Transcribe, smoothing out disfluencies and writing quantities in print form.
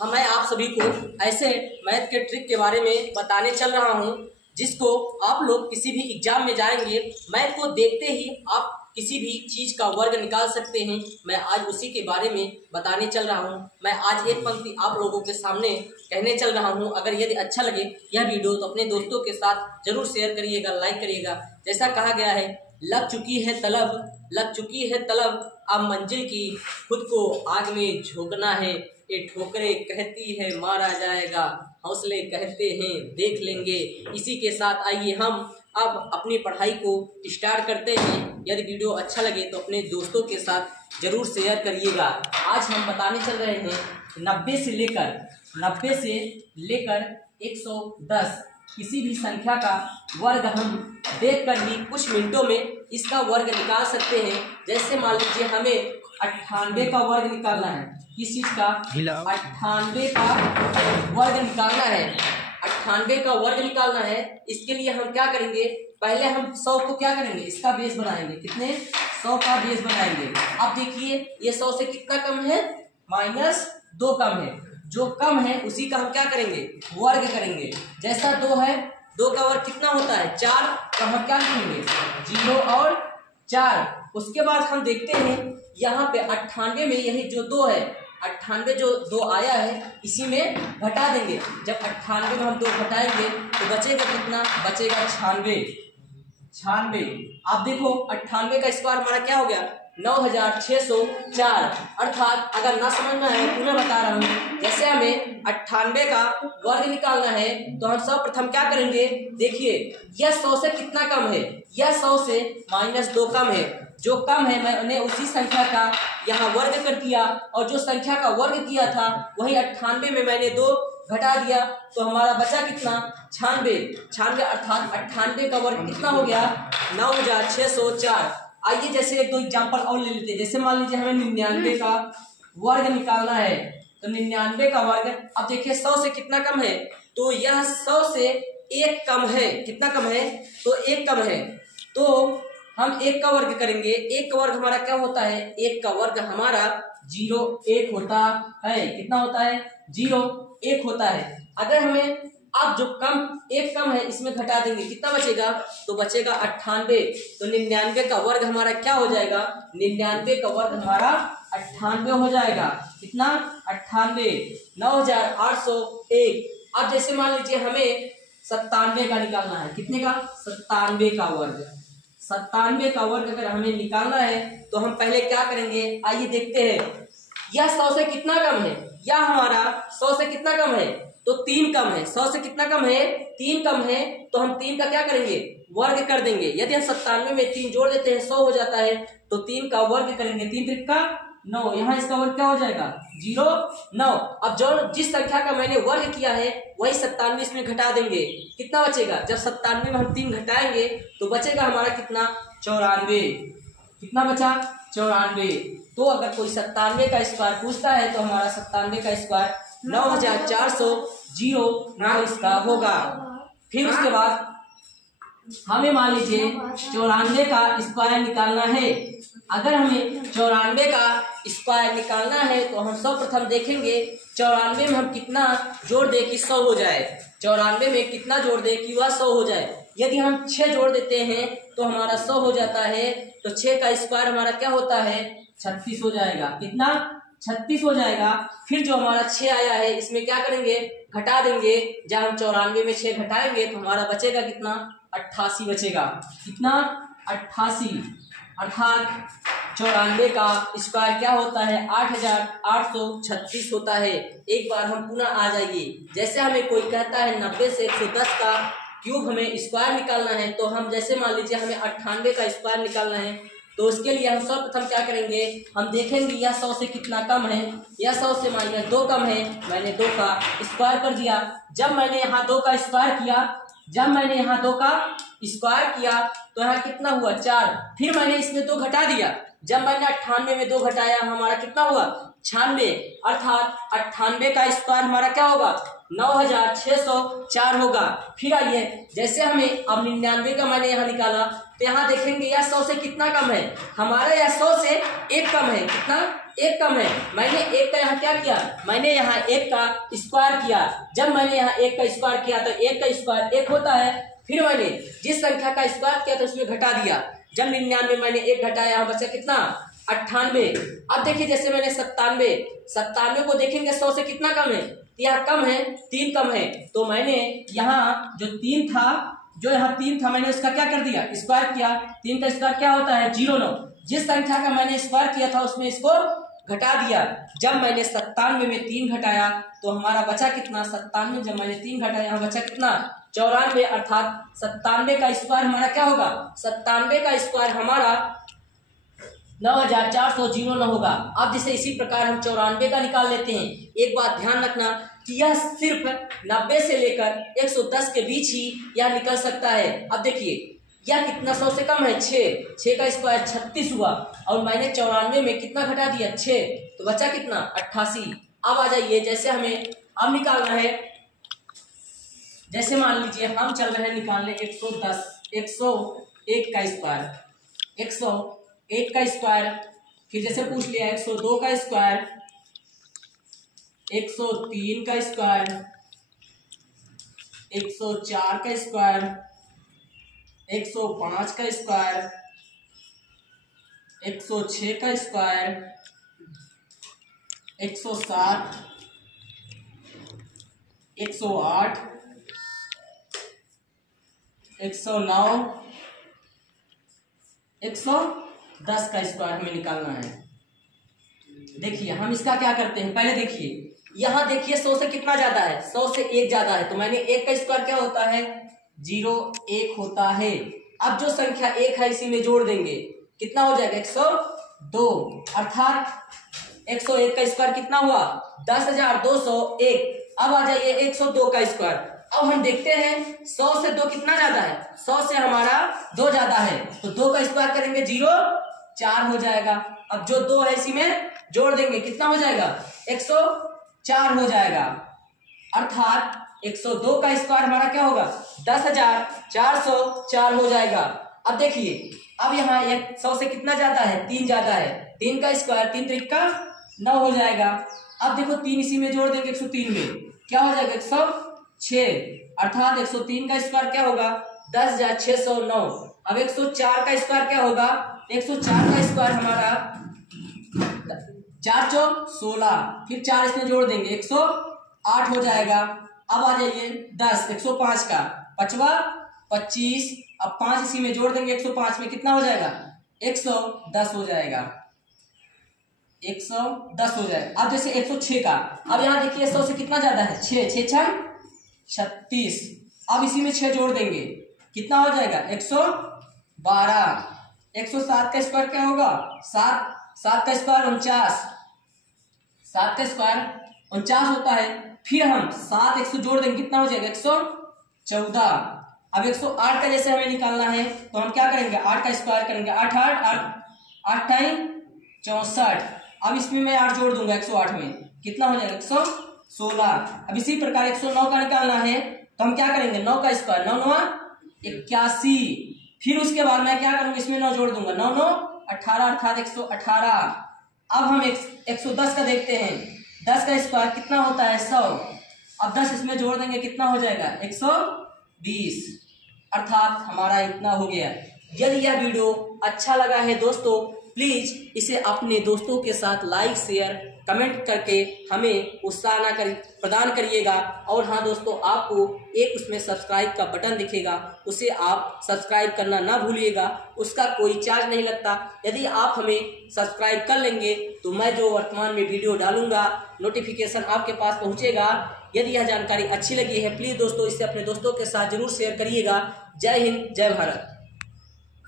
मैं आप सभी को ऐसे मैथ के ट्रिक के बारे में बताने चल रहा हूं जिसको आप लोग किसी भी एग्जाम में जाएंगे, मैथ को देखते ही आप किसी भी चीज का वर्ग निकाल सकते हैं। मैं आज उसी के बारे में बताने चल रहा हूं। मैं आज एक पंक्ति आप लोगों के सामने कहने चल रहा हूं। अगर यदि अच्छा लगे यह वीडियो तो अपने दोस्तों के साथ जरूर शेयर करिएगा, लाइक करिएगा। जैसा कहा गया है, लग चुकी है तलब, अब मंजिल की खुद को आग में झोंकना है। ये ठोकरे कहती है मारा जाएगा, हौसले कहते हैं देख लेंगे। इसी के साथ आइए हम अब अपनी पढ़ाई को स्टार्ट करते हैं। यदि वीडियो अच्छा लगे तो अपने दोस्तों के साथ जरूर शेयर करिएगा। आज हम बताने चल रहे हैं 90 से लेकर 110 किसी भी संख्या का वर्ग हम देखकर ही कुछ मिनटों में इसका वर्ग निकाल सकते हैं। जैसे मान लीजिए हमें 98 का वर्ग निकालना है। किस चीज का? 98 का वर्ग निकालना है। 98 का वर्ग निकालना है। इसके लिए हम क्या करेंगे? पहले हम 100 को क्या करेंगे? इसका बेस बनाएंगे। कितने? 100 का बेस बनाएंगे। अब देखिए ये 100 से कितना कम है? -2 कम है। जो कम है उसी का हम क्या करेंगे? वर्ग करेंगे। जैसा 2 है, 2 का वर्ग कितना होता है? 4। तो हम क्या करेंगे? 0 और 4। उसके बाद हम देखते हैं यहाँ पे 98 में यही जो 2 है, 98 जो 2 आया है इसी में घटा देंगे। जब 98 में हम 2 घटाएंगे तो बचेगा कितना? बचेगा 96। आप देखो 98 का स्क्वायर हमारा क्या हो गया? 9604। अर्थात अगर ना समझना है तो मैं बता रहा हूँ, जैसे हमें 98 का वर्ग निकालना है तो हम सर्वप्रथम क्या करेंगे? देखिए यह 100 से कितना कम है? यह 100 से -2 कम है। जो कम है मैंने उसी संख्या का यहाँ वर्ग कर दिया, और जो संख्या का वर्ग किया था वही 98 में मैंने 2 घटा दिया, तो हमारा बचा कितना? 96। अर्थात 98 का वर्ग कितना हो गया? 9604। आइए जैसे 1-2 एग्जाम्पल और ले लेते हैं। जैसे मान लीजिए हमें 99 का वर्ग निकालना है, तो 99 का वर्ग, अब देखिए 100 से कितना कम है? तो यह 100 से 1 कम है। कितना कम है? तो 1 कम है। तो हम 1 का वर्ग करेंगे। 1 का वर्ग हमारा क्या होता है? 1 का वर्ग हमारा 0 1 होता है। कितना होता है? 0 1 होता है। अगर हमें अब जो कम 1 कम है इसमें घटा देंगे, कितना बचेगा? तो बचेगा 98। तो 99 का वर्ग हमारा क्या हो जाएगा? 99 का वर्ग हमारा 98 हो जाएगा। कितना? 98। 9801। अब जैसे मान लीजिए हमें 97 का निकालना है। कितने का? 97 का वर्ग। 97 का वर्ग अगर हमें निकालना है तो हम पहले क्या करेंगे? आइए देखते हैं। यह 100 से कितना कम है? यह हमारा 100 से कितना कम है? तो 3 कम है। 100 से कितना कम है? 3 कम है। तो हम 3 का क्या करेंगे? वर्ग कर देंगे। यदि हम 97 में 3 जोड़ देते हैं 100 हो जाता है, तो 3 का वर्ग करेंगे। 3 त्रिक का 9। यहाँ इसका वर्ग क्या हो जाएगा? 0 9। अब जो जिस संख्या का मैंने वर्ग किया है वही 97 इसमें घटा देंगे। कितना बचेगा? जब 97 में हम 3 घटाएंगे तो बचेगा हमारा कितना? 94। कितना बचा? 94। तो अगर कोई 97 का स्क्वायर पूछता है तो हमारा 97 का स्क्वायर 9409 इसका होगा। फिर उसके बाद हमें मान लीजिए 94 का स्क्वायर निकालना है। अगर हमें 94 का स्क्वायर निकालना है तो हम सर्वप्रथम देखेंगे 94 में हम कितना जोड़ दे कि 100 हो जाए। 94 में कितना जोड़ दे कि वह 100 हो जाए। यदि हम 6 जोड़ देते हैं तो हमारा 100 हो जाता है। तो 6 का स्क्वायर हमारा क्या होता है? 36 हो जाएगा। कितना? 36 हो जाएगा। फिर जो हमारा 6 आया है इसमें क्या करेंगे? घटा देंगे। जब हम 94 में 6 घटाएंगे तो हमारा बचेगा कितना? 88 बचेगा। कितना? 88। अर्थात 94 का स्क्वायर क्या होता है? 8836 होता है। एक बार हम पुनः आ जाइए। जैसे हमें कोई कहता है 90 से 110 का क्यूब हमें स्क्वायर निकालना है, तो हम जैसे मान लीजिए हमें 98 का स्क्वायर निकालना है, तो उसके लिए हम सर्वप्रथम क्या करेंगे? हम देखेंगे यह 100 से कितना कम है। यह 100 से -2 कम है। मैंने 2 का स्क्वायर कर दिया। जब मैंने यहाँ 2 का स्क्वायर किया तो यहाँ कितना हुआ? 4। फिर मैंने इसमें 2 घटा दिया। जब मैंने 98 में 2 घटाया हमारा कितना हुआ? 96। अर्थात 98 का स्क्वायर हमारा क्या होगा? 9604 होगा। फिर आइए जैसे हमें अब 99 का मैंने यहाँ निकाला तो यहाँ देखेंगे यह 100 से कितना कम है? हमारा यह 100 से 1 कम है। कितना? एक कम है, मैंने एक का यहाँ क्या किया, मैंने यहाँ एक का स्क्वायर किया। जब मैंने यहाँ एक का स्क्वायर किया तो एक का स्क्वायर एक होता है। फिर मैंने जिस संख्या का स्क्वायर किया तो उसमें घटा दिया। जब 99 मैंने एक घटाया, यहाँ बचा कितना 98। अब देखिए जैसे मैंने 97 को देखेंगे 100 से कितना कम है, यहाँ कम है, 3 कम है। तो मैंने यहाँ जो 3 था मैंने उसका क्या कर दिया, स्क्वायर किया। 3 का स्क्वायर क्या होता है 09। जिस संख्या का मैंने स्क्वायर किया था उसमें इसको घटा दिया। जब मैंने 97 में 3 घटाया तो हमारा बचा कितना 97। जब मैंने 3 घटाया यहाँ बचा कितना 94, अर्थात 97 का स्क्वायर हमारा क्या होगा, 97 का स्क्वायर हमारा 9409 होगा। अब जैसे इसी प्रकार हम 94 का निकाल लेते हैं। एक बात ध्यान रखना कि यह सिर्फ 90 से लेकर 110 के बीच ही यह निकल सकता है। अब देखिए यह कितना 100 से कम है 6 का स्क्वायर 36 हुआ, और मैंने 94 में कितना घटा दिया 6, तो बचा कितना 88। अब आ जाइए, जैसे हमें अब निकालना है, जैसे मान लीजिए हम चल रहे हैं निकालने 101 का स्क्वायर, 101 का स्क्वायर। फिर जैसे पूछ लिया 102 का स्क्वायर, 103 का स्क्वायर, 104 का स्क्वायर, 105 का स्क्वायर, 106 का स्क्वायर, 107, 108, 109, 110 का स्क्वायर हमें निकालना है। देखिए हम इसका क्या करते हैं, पहले देखिए यहाँ देखिए 100 से कितना ज्यादा है, 100 से 1 ज्यादा है। तो मैंने 1 का स्क्वायर क्या होता है 01 होता है। अब जो संख्या 1 है इसी में जोड़ देंगे, कितना हो जाएगा 102, अर्थात 101 का स्क्वायर कितना हुआ 10,201। अब आ जाइए 102 का स्क्वायर। अब हम देखते हैं 100 से 2 कितना ज्यादा है, 100 से हमारा 2 ज्यादा है, तो 2 का स्क्वायर करेंगे 04 हो जाएगा। अब जो 2 है इसी में जोड़ देंगे, कितना हो जाएगा 104 हो जाएगा, अर्थात 102 का स्क्वायर हमारा क्या होगा 10,404 हो जाएगा। अब देखिए अब यहाँ 100 से कितना ज्यादा है 3 ज्यादा है, 3 का स्क्वायर 3 त्रिक का 9 हो जाएगा। अब देखो 3 इसी में जोड़ देंगे 103 में, क्या हो जाएगा 106, अर्थात 103 का स्क्वायर क्या होगा 10,609। अब 104 का स्क्वायर क्या होगा, 104 का स्क्वायर हमारा 4 चौक 16, फिर 4 इसमें जोड़ देंगे 108 हो जाएगा। अब आ जाइए 10, 105 का 5वां 25, अब 5 इसी में जोड़ देंगे 105 में कितना हो जाएगा 110 हो जाएगा, 110 हो जाएगा। अब जैसे 106 का, अब यहाँ देखिए 100 से कितना ज्यादा है 6, 6 छंग 36, अब इसी में 6 जोड़ देंगे कितना हो जाएगा 112। 107 का स्क्वायर क्या होगा 7 का स्क्वायर 49, 7 का स्क्वायर 49 होता है। फिर हम 7 100 जोड़ देंगे कितना हो जाएगा 114। अब 108 का जैसे हमें निकालना है तो हम क्या करेंगे 8 का स्क्वायर करेंगे, 8 टाइम 64। अब इसमें मैं 8 जोड़ दूंगा 108 में, कितना हो जाएगा 116। अब इसी प्रकार 109 का निकालना है तो हम क्या करेंगे 9 का स्क्वायर 9 9 81। फिर उसके बाद मैं क्या करूंगा इसमें 9 जोड़ दूंगा 9 9 18, अर्थात 118। अब हम 110 का देखते हैं, 10 का स्क्वायर कितना होता है 100, अब 10 इसमें जोड़ देंगे कितना हो जाएगा 120, अर्थात हमारा इतना हो गया। यदि यह वीडियो अच्छा लगा है दोस्तों प्लीज इसे अपने दोस्तों के साथ लाइक शेयर कमेंट करके हमें उत्साह प्रदान करिएगा। और हाँ दोस्तों, आपको एक उसमें सब्सक्राइब का बटन दिखेगा, उसे आप सब्सक्राइब करना ना भूलिएगा, उसका कोई चार्ज नहीं लगता। यदि आप हमें सब्सक्राइब कर लेंगे तो मैं जो वर्तमान में वीडियो डालूंगा नोटिफिकेशन आपके पास पहुंचेगा। यदि यह जानकारी अच्छी लगी है प्लीज दोस्तों इसे अपने दोस्तों के साथ जरूर शेयर करिएगा। जय हिंद, जय भारत।